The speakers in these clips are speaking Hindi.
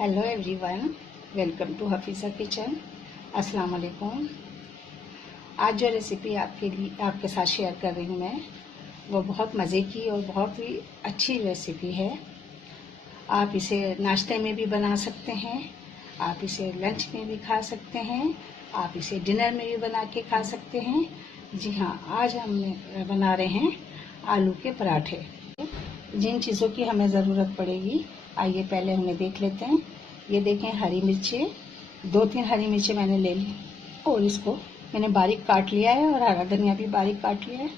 Hello everyone, welcome to Hafiza kitchen. अस्सलाम वालेकुम। आज जो रेसिपी आपके साथ शेयर कर रही हूँ मैं, वो बहुत मज़े की और बहुत ही अच्छी रेसिपी है। आप इसे नाश्ते में भी बना सकते हैं, आप इसे लंच में भी खा सकते हैं, आप इसे डिनर में भी बना के खा सकते हैं। जी हाँ, आज हम बना रहे हैं आलू के पराठे। जिन चीज़ों की हमें ज़रूरत पड़ेगी, आइए पहले उन्हें देख लेते हैं। ये देखें, हरी मिर्ची, 2-3 हरी मिर्ची मैंने ले ली और इसको मैंने बारीक काट लिया है, और हरा धनिया भी बारीक काट लिया है।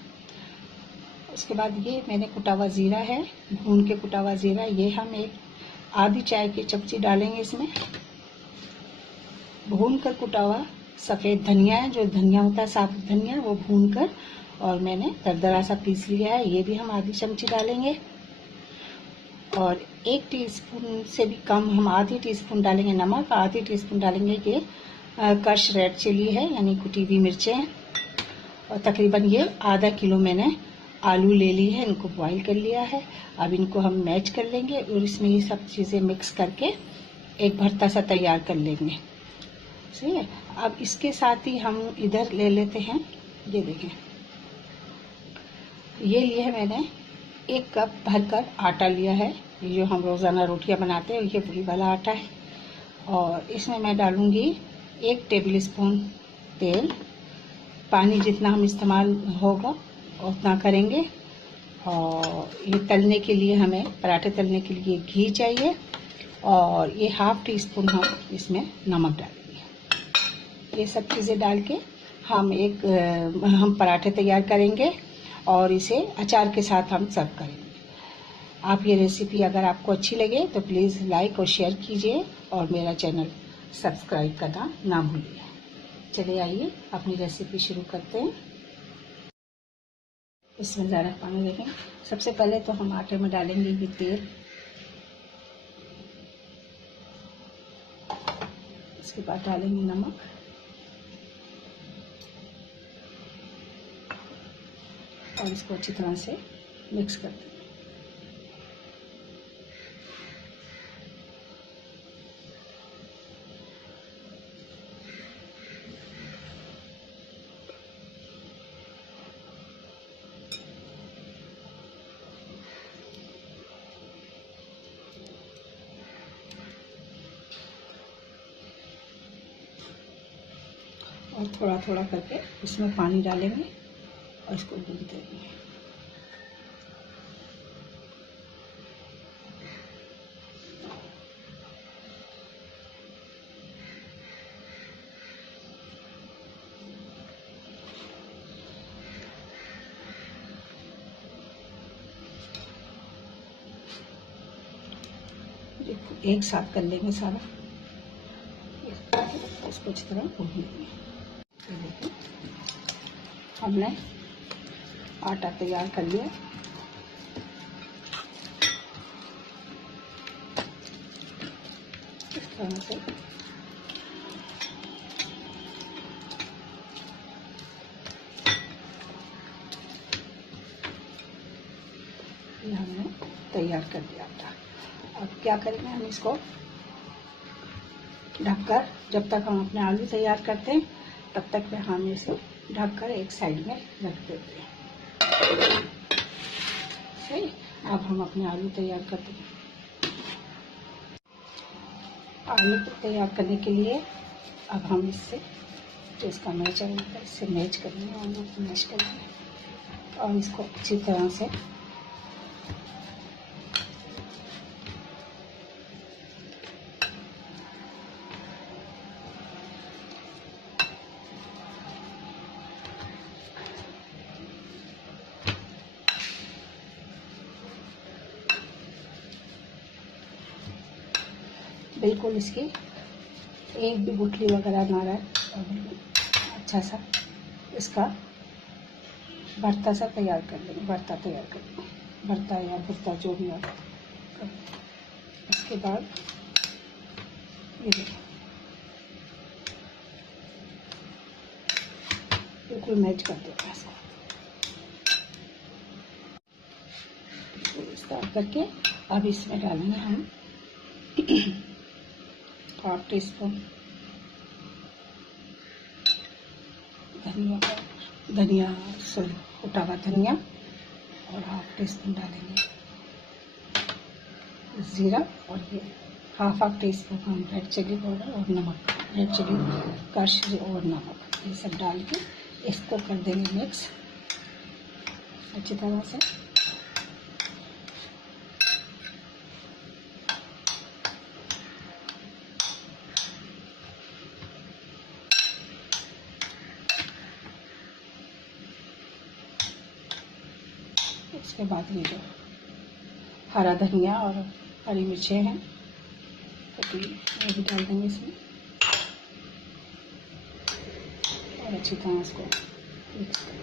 उसके बाद ये मैंने कुटा हुआ ज़ीरा है, भून के कुटा हुआ ज़ीरा, ये हम एक आधी चाय की चमची डालेंगे इसमें। भून कर कुटा हुआ सफ़ेद धनिया है, जो धनिया होता है साबुत धनिया, वो भून कर और मैंने दरदरा सा पीस लिया है, ये भी हम आधी चमची डालेंगे। और 1 टीस्पून से भी कम हम आधी टीस्पून डालेंगे नमक, आधी टीस्पून डालेंगे ये क्रश रेड चिली है, यानी कुटी हुई मिर्चें हैं। और तकरीबन ये आधा किलो मैंने आलू ले ली है, इनको बॉईल कर लिया है। अब इनको हम मैच कर लेंगे और इसमें ये सब चीज़ें मिक्स करके एक भरता सा तैयार कर लेंगे। सही है। अब इसके साथ ही हम इधर ले लेते हैं, ये देखें, ये लिए है मैंने 1 कप भरकर आटा लिया है। ये जो हम रोज़ाना रोटियां बनाते हैं, ये वही वाला आटा है। और इसमें मैं डालूंगी 1 टेबल स्पून तेल। पानी जितना हम इस्तेमाल होगा उतना करेंगे। और ये तलने के लिए, हमें पराठे तलने के लिए घी चाहिए। और ये ½ टीस्पून हम इसमें नमक डालेंगे। ये सब चीज़ें डाल के हम पराठे तैयार करेंगे और इसे अचार के साथ हम सर्व करेंगे। आप ये रेसिपी अगर आपको अच्छी लगे तो प्लीज़ लाइक और शेयर कीजिए और मेरा चैनल सब्सक्राइब करना ना भूलिए। चलिए आइए अपनी रेसिपी शुरू करते हैं। इसमें ज़्यादा पानी देखें। सबसे पहले तो हम आटे में डालेंगे ये तेल, इसके बाद डालेंगे नमक, और इसको अच्छी तरह से मिक्स कर देंगे। और थोड़ा थोड़ा करके इसमें पानी डालेंगे और इसको गूंथ देंगे। एक साथ कर लेंगे सारा, इसको अच्छी तरह भून लेंगे। देखिए, हमने आटा तैयार कर लिया। इस तरह से ये हमने तैयार कर दिया आटा। अब क्या करेंगे, हम इसको ढककर, जब तक हम अपने आलू तैयार करते हैं तब तक में हम इसे ढककर एक साइड में रख देते हैं। सही। अब हम अपने आलू तैयार करते हैं। आलू तैयार करने के लिए अब हम इससे जो इसका मैचर होता है, इससे मैच करेंगे, आलू को मैश करेंगे और इसको अच्छी तरह से बिल्कुल इसकी एक भी गुठली वगैरह ना रहे, और अच्छा सा इसका भरता सा तैयार कर लेंगे। भरता या भुट्टा जो भी आप कर। उसके बाद ये देखिए, बिल्कुल मैच कर देते हैं इसको। इस तरह करके अब इसमें डालेंगे हम हाफ टी स्पून धनिया सॉरी कुटा हुआ धनिया और हाफ टी स्पून डालेंगे ज़ीरा और ये हाफ टी स्पून हम रेड चिली पाउडर और नमक, रेड चिली क्रश और नमक ये सब डाल के इसको कर देंगे मिक्स अच्छी तरह से। उसके बाद ये जो हरा धनिया और हरी मिर्चें हैं कटी वो भी डाल देंगे इसमें और अच्छी तरह इसको मिक्स करें।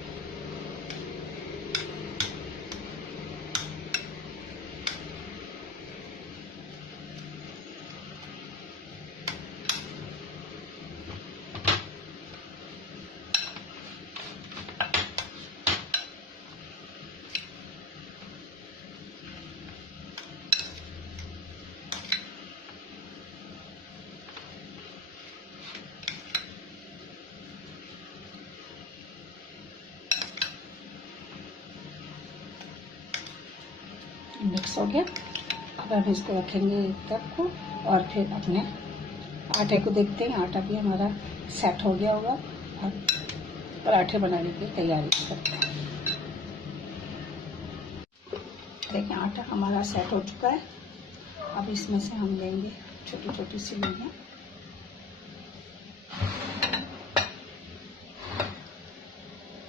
मिक्स हो गया। अब हम इसको रखेंगे एक तरफ को और फिर अपने आटे को देखते हैं। आटा भी हमारा सेट हो गया होगा। अब पराठे बनाने की तैयारी करते हैं। देखिए आटा हमारा सेट हो चुका है। अब इसमें से हम लेंगे छोटी छोटी सी लोइयाँ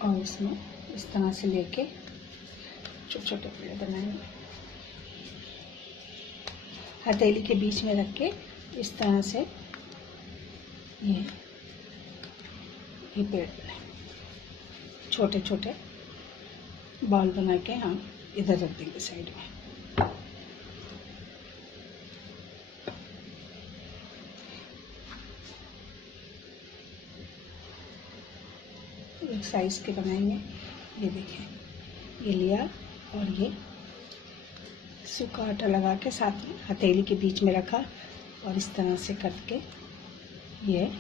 और इसमें इस तरह से लेके छोटे छोटे पेड़े बनाएंगे। हथेली के बीच में रख के इस तरह से ये पेड़ बनाए छोटे छोटे बॉल बना के हम इधर रख देंगे साइड में। एक साइज के बनाएंगे। ये देखिए ये लिया और ये सूखा आटा लगा के साथ में हथेली के बीच में रखा और इस तरह से करके ये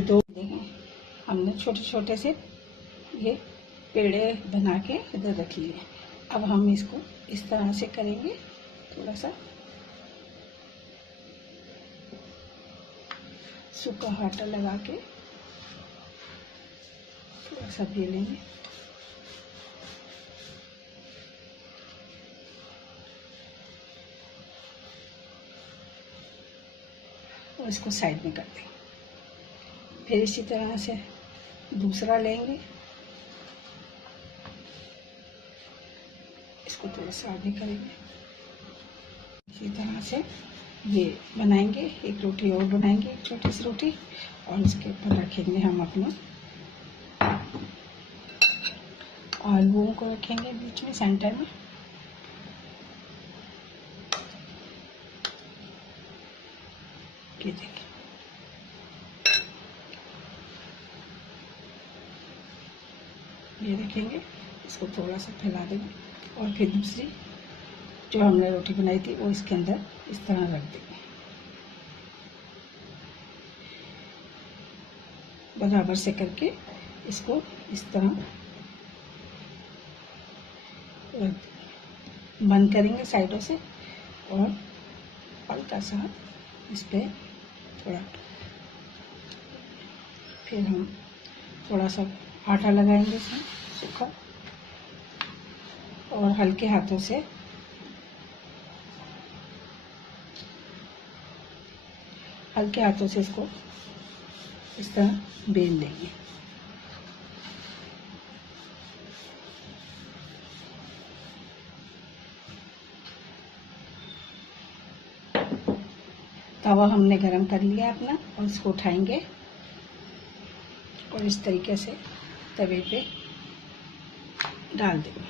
दो देखें हमने छोटे छोटे से ये पेड़े बना के इधर रख लिए। अब हम इसको इस तरह से करेंगे। थोड़ा सा सूखा आटा लगा के थोड़ा सा बेलेंगे और इसको साइड में कर देंगे। फिर इसी तरह से दूसरा लेंगे, इसको थोड़ा सा आगे करेंगे। इसी तरह से ये बनाएंगे। एक रोटी और बनाएंगे, एक छोटी सी रोटी, और इसके ऊपर रखेंगे हम अपने आलूओं को रखेंगे बीच में सेंटर में। ये देखिए ये रखेंगे, इसको थोड़ा सा फैला देंगे और फिर दूसरी जो हमने रोटी बनाई थी वो इसके अंदर इस तरह रख देंगे। बराबर से करके इसको इस तरह बंद करेंगे साइडों से और हल्का सा इस पर थोड़ा फिर हम थोड़ा सा आटा लगाएंगे इसमें सूखा और हल्के हाथों से इसको इस तरह बेल लेंगे। तवा हमने गरम कर लिया अपना और इसको उठाएंगे और इस तरीके से तवे पे डाल देंगे।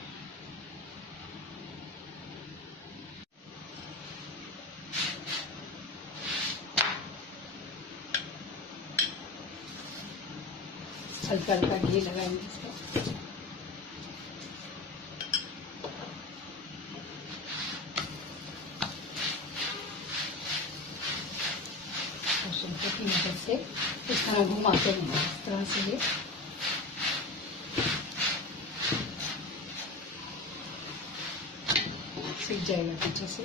हल्का हल्का घी लगाएंगे इसको पराठे की मदद से इस तरह घुमाते हैं, इस तरह से ये सीख जाएगा पीछे से।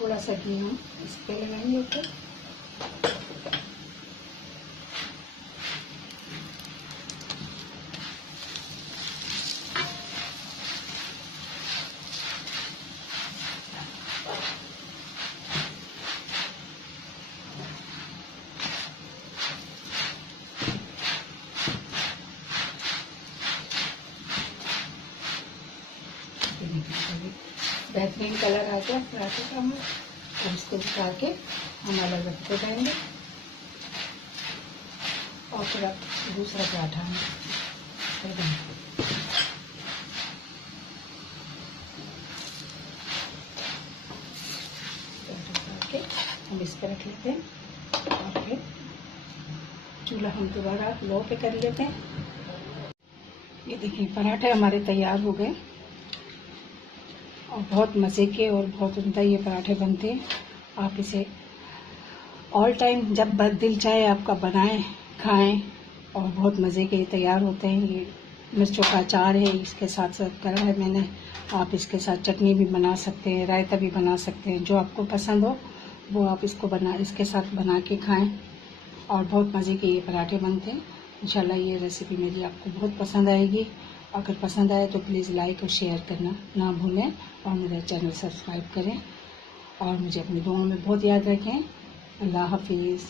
थोड़ा सा घी हम इस पे लगाएंगे ऊपर। बेहतरीन कलर आ गया पराठे का हमें, तो इसको उतार के हम अलग रखते जाएंगे और फिर अब दूसरा पराठा हम के हम इस पर रख लेते हैं और फिर चूल्हा हम दोबारा लो पे कर लेते हैं। ये देखिए पराठे हमारे तैयार हो गए और बहुत मज़े के और बहुत उम्दा ये पराठे बनते हैं। आप इसे ऑल टाइम जब दिल चाहे आपका बनाएं खाएं और बहुत मज़े के तैयार होते हैं। ये मिर्चों का अचार है, इसके साथ सर्व करा है मैंने। आप इसके साथ चटनी भी बना सकते हैं, रायता भी बना सकते हैं, जो आपको पसंद हो वो आप इसके साथ बना के खाएं और बहुत मज़े के ये पराठे बनते हैं। इंशाल्लाह ये रेसिपी मेरी आपको बहुत पसंद आएगी। अगर पसंद आए तो प्लीज़ लाइक और शेयर करना ना भूलें और मेरा चैनल सब्सक्राइब करें और मुझे अपनी दुआओं में बहुत याद रखें। अल्लाह हाफिज़।